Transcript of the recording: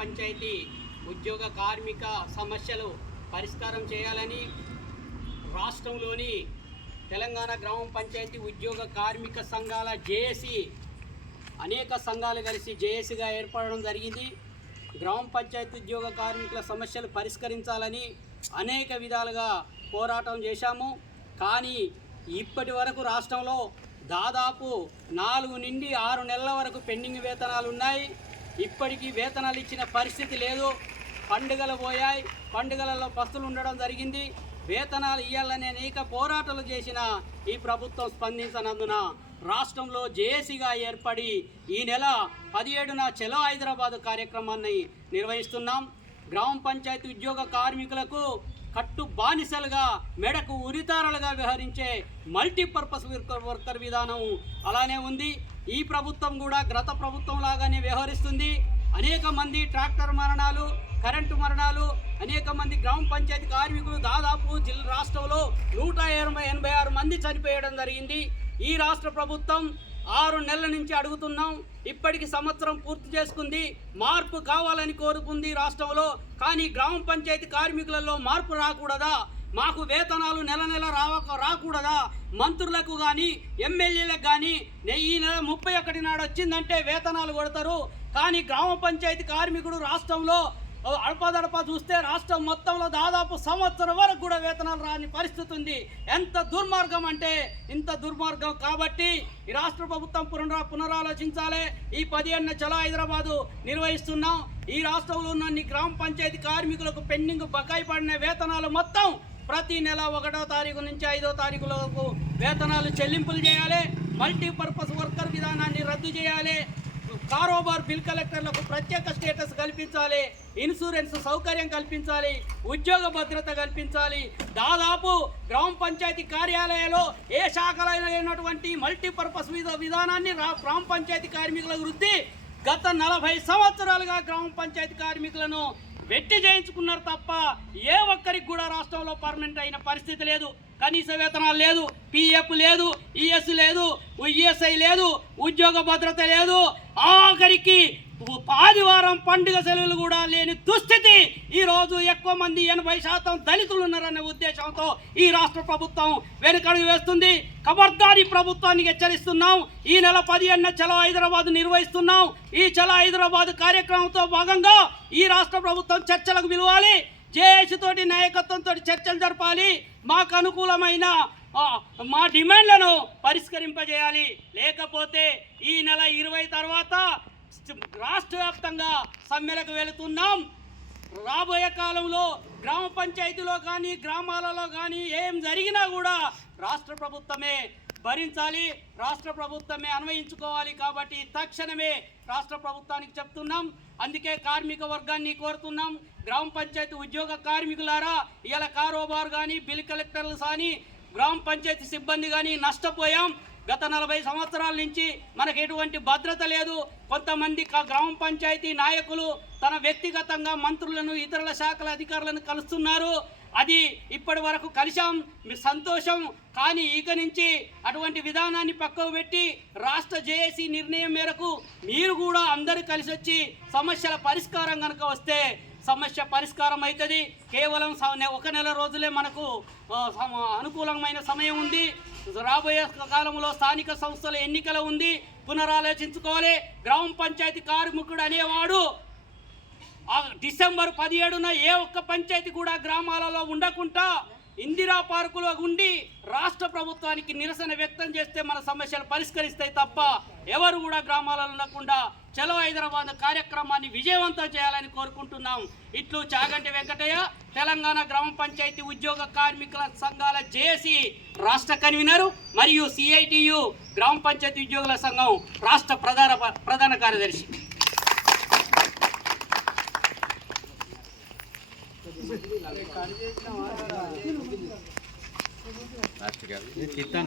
పంచాయతీ ఉద్యోగ కార్మిక సమస్యలు పరిష్కారం చేయాలని రాష్ట్రంలోని తెలంగాణ గ్రామ పంచాయతీ ఉద్యోగ కార్మిక సంఘాల జేఏసీ అనేక సంఘాలు కలిసి జేఏసీగా ఏర్పడడం జరిగింది. గ్రామ పంచాయతీ ఉద్యోగ కార్మికుల సమస్యలు పరిష్కరించాలని అనేక విధాలుగా పోరాటం చేశాము. కానీ ఇప్పటి వరకు రాష్ట్రంలో దాదాపు నాలుగు నుండి ఆరు నెలల వరకు పెండింగ్ వేతనాలు ఉన్నాయి. ఇప్పటికీ వేతనాలు ఇచ్చిన పరిస్థితి లేదు. పండుగలు పోయాయి. పండుగలలో పస్తులు ఉండడం జరిగింది. వేతనాలు ఇవ్వాలని అనేక పోరాటాలు చేసిన ఈ ప్రభుత్వం స్పందించనందున రాష్ట్రంలో జేఏసీగా ఏర్పడి ఈ నెల పదిహేడున చెలో హైదరాబాద్ కార్యక్రమాన్ని నిర్వహిస్తున్నాం. గ్రామ పంచాయతీ ఉద్యోగ కార్మికులకు కట్టు బానిసలుగా మెడకు ఉరితారలుగా వ్యవహరించే మల్టీపర్పస్ వర్కర్ వర్కర్ విధానం అలానే ఉంది. ఈ ప్రభుత్వం కూడా గత ప్రభుత్వం లాగానే వ్యవహరిస్తుంది. అనేక మంది ట్రాక్టర్ మరణాలు కరెంటు మరణాలు అనేక మంది గ్రామ పంచాయతీ కార్మికులు దాదాపు జిల్లా రాష్ట్రంలో నూట ఎనభై ఎనభై ఆరు మంది చనిపోయడం జరిగింది. ఈ రాష్ట్ర ప్రభుత్వం ఆరు నెలల నుంచి అడుగుతున్నాం. ఇప్పటికి సంవత్సరం పూర్తి చేసుకుంది. మార్పు కావాలని కోరుకుంది రాష్ట్రంలో. కానీ గ్రామ పంచాయతీ కార్మికులలో మార్పు రాకూడదా? మాకు వేతనాలు నెల నెల రావక రాకూడదా? మంత్రులకు కానీ ఎమ్మెల్యేలకు కానీ ఈ నెల ముప్పై ఒకటి నాడు వచ్చిందంటే వేతనాలు కొడతారు. కానీ గ్రామ పంచాయతీ కార్మికుడు రాష్ట్రంలో అడపాదడపా చూస్తే రాష్ట్రం మొత్తంలో దాదాపు సంవత్సరం వరకు కూడా వేతనాలు రాని పరిస్థితి ఉంది. ఎంత దుర్మార్గం అంటే ఇంత దుర్మార్గం కాబట్టి ఈ రాష్ట్ర ప్రభుత్వం పునరా పునరాలోచించాలి. ఈ పదిహేను చల హైదరాబాదు నిర్వహిస్తున్నాం. ఈ రాష్ట్రంలో ఉన్న గ్రామ పంచాయతీ కార్మికులకు పెండింగ్ బకాయి పడిన వేతనాలు మొత్తం ప్రతి నెల ఒకటో తారీఖు నుంచి ఐదో తారీఖు వరకు వేతనాలు చెల్లింపులు చేయాలి. మల్టీపర్పస్ వర్కర్ విధానాన్ని రద్దు చేయాలి. కారోబార్ బిల్ కలెక్టర్లకు ప్రత్యేక స్టేటస్ కల్పించాలి. ఇన్సూరెన్స్ సౌకర్యం కల్పించాలి. ఉద్యోగ భద్రత కల్పించాలి. దాదాపు గ్రామ పంచాయతీ కార్యాలయాల్లో ఏ శాఖలో లేనటువంటి మల్టీపర్పస్ విధానాన్ని రా గ్రామ పంచాయతీ కార్మికుల వృద్ధి గత నలభై సంవత్సరాలుగా గ్రామ పంచాయతీ కార్మికులను వెట్టి చేయించుకున్నారు తప్ప ఏ ఒక్కరికి కూడా రాష్ట్రంలో పర్మనెంట్ అయిన పరిస్థితి లేదు. కనీస వేతనాలు లేదు పిఎఫ్ లేదు ఈఎస్ లేదు ఈఎస్ఐ లేదు ఉద్యోగ భద్రత లేదు. ఆఖరికి ఆదివారం పండుగ సెలవులు కూడా లేని దుస్థితి. ఈరోజు ఎక్కువ మంది ఎనభై శాతం దళితులు ఉన్నారనే ఉద్దేశంతో ఈ రాష్ట్ర ప్రభుత్వం వెనుకడుగు వేస్తుంది. ఖబర్దారి ప్రభుత్వానికి హెచ్చరిస్తున్నాం. ఈ నెల పదిహేనున చలో హైదరాబాద్ నిర్వహిస్తున్నాం. ఈ చలో హైదరాబాద్ కార్యక్రమంతో భాగంగా ఈ రాష్ట్ర ప్రభుత్వం చర్చలకు పిలవాలి. జేఏసీ తోటి నాయకత్వంతో చర్చలు జరపాలి. మాకు అనుకూలమైన మా డిమాండ్లను పరిష్కరింపజేయాలి. లేకపోతే ఈ నెల ఇరవై తర్వాత రాష్ట్ర వ్యాప్తంగా సమ్మెలకు వెళుతున్నాం. రాబోయే కాలంలో గ్రామ పంచాయతీలో కానీ గ్రామాలలో కానీ ఏం జరిగినా కూడా రాష్ట్ర ప్రభుత్వమే భరించాలి రాష్ట్ర ప్రభుత్వమే అన్వయించుకోవాలి కాబట్టి తక్షణమే రాష్ట్ర ప్రభుత్వానికి చెప్తున్నాం. అందుకే కార్మిక వర్గాన్ని కోరుతున్నాం. గ్రామ పంచాయతీ ఉద్యోగ కార్మికులారా ఇలా కారోబార్ కానీ బిల్ కలెక్టర్లు కానీ గ్రామ పంచాయతీ సిబ్బంది కానీ నష్టపోయాం. గత నలభై సంవత్సరాల నుంచి మనకు ఎటువంటి భద్రత లేదు. కొంతమంది గ్రామ పంచాయతీ నాయకులు తన వ్యక్తిగతంగా మంత్రులను ఇతరుల శాఖల అధికారులను కలుస్తున్నారు. అది ఇప్పటి వరకు కలిశాం మీ సంతోషం. కానీ ఇక నుంచి అటువంటి విధానాన్ని పక్కకు పెట్టి రాష్ట్ర జేఏసీ నిర్ణయం మేరకు మీరు కూడా అందరూ కలిసి వచ్చి సమస్యల పరిష్కారం కనుక వస్తే సమస్య పరిష్కారం అవుతుంది కేవలం ఒక నెల రోజులే మనకు అనుకూలమైన సమయం ఉంది. రాబోయే కాలంలో స్థానిక సంస్థల ఎన్నికల ఉంది. పునరాలోచించుకోవాలి. గ్రామ పంచాయతీ కార్మికుడు అనేవాడు డిసెంబర్ పదిహేడున ఏ ఒక్క పంచాయతీ కూడా గ్రామాలలో ఉండకుండా ఇందిరా పార్కులో ఉండి రాష్ట్ర ప్రభుత్వానికి నిరసన వ్యక్తం చేస్తే మన సమస్యలు పరిష్కరిస్తాయి తప్ప ఎవరు కూడా గ్రామాలలో ఉండకుండా చలో హైదరాబాద్ కార్యక్రమాన్ని విజయవంతం చేయాలని కోరుకుంటున్నాం. ఇట్లు చాగంటి వెంకటయ్య తెలంగాణ గ్రామ పంచాయతీ ఉద్యోగ కార్మికుల సంఘాల జేఏసీ రాష్ట్ర కన్వీనర్ మరియు సిఐటియు గ్రామ పంచాయతీ ఉద్యోగుల సంఘం రాష్ట్ర ప్రధాన ప్రధాన కార్యదర్శి. कितना